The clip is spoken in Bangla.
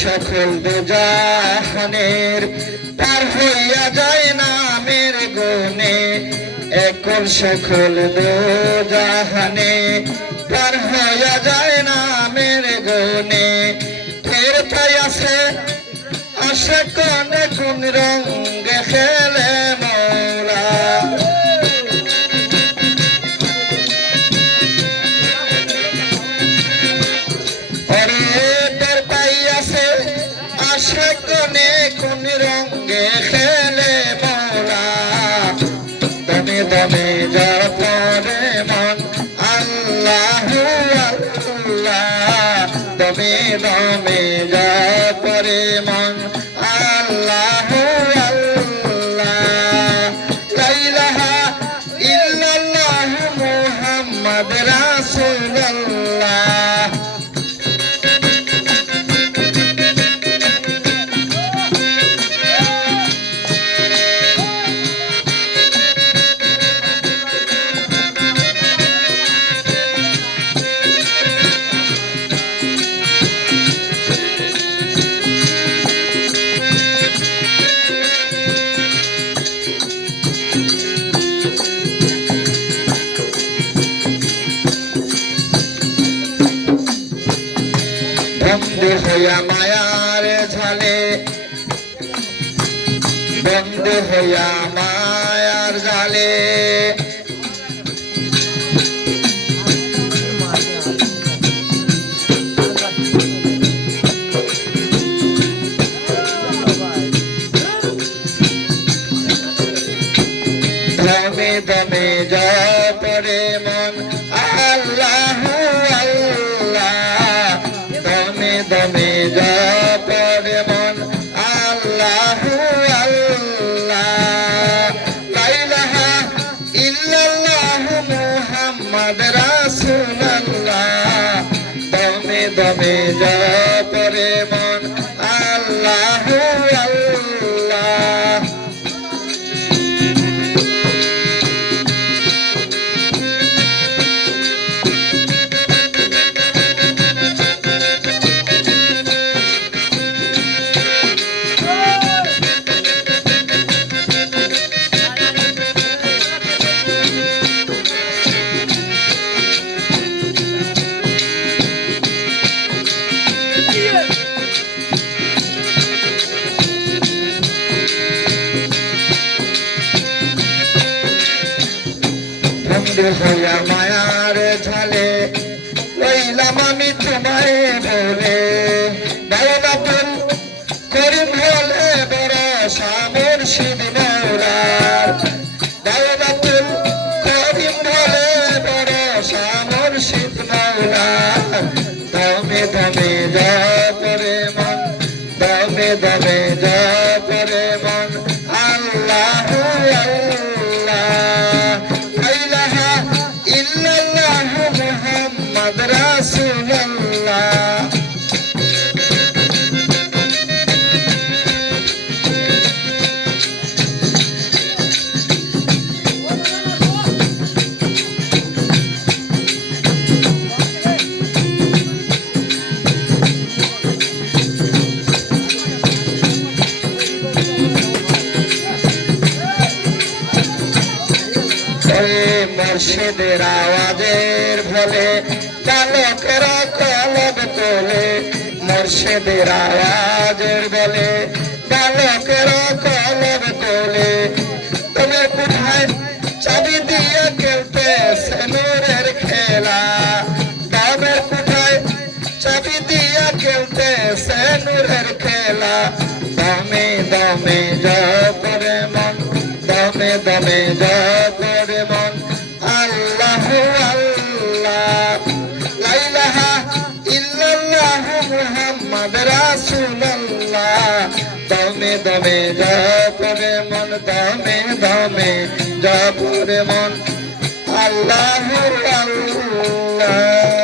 সকল দুজাহানের পার হইয়া যায় না মের গুনে একল সকল দুজাহানে পার হইয়া যায় না মের গুনে ফের পাই আছে আসে কোন কোন রঙে খেলে। আসে কনে রঙে খেলে মৌলা দমে দমে জপরে মন, আল্লাহ আল্লাহ দমে দমে জপরে মন হইয়া মায়ার ঝালে। বন্ধু হইয়া মায়ার জালে। দমে দমে জপরে মন। আল্লাহ আল্লাহ দমে দমে বন্ধু হইয়া মায়ার ঝালে, লইলাম আমি তোমায় বলে দাওয়াতুল করিম হলে বড় সামর শিব মৌলার। দাওয়াতুল করিম হলে বড় সামর শিব মৌলার। দমে দমে জপরে মন, দমে দমে জপরে মুর্শিদের আওয়াজের ফলে চালকেরা কলব তোলে। মুর্শিদের আওয়াজের বলে চালকেরা কলব তোলে। তুমি কোথায় চাবি দিয়ে খেলতে সেনুরের খেলা? দামের কোথায় চাবি দিয়ে খেলতে সেনুরের খেলা? দমে দমে জপরে মন, দমে দমে জপরে দমে দমে জপরে মন দমে দমে জপরে মন আল্লাহ আল্লাহ।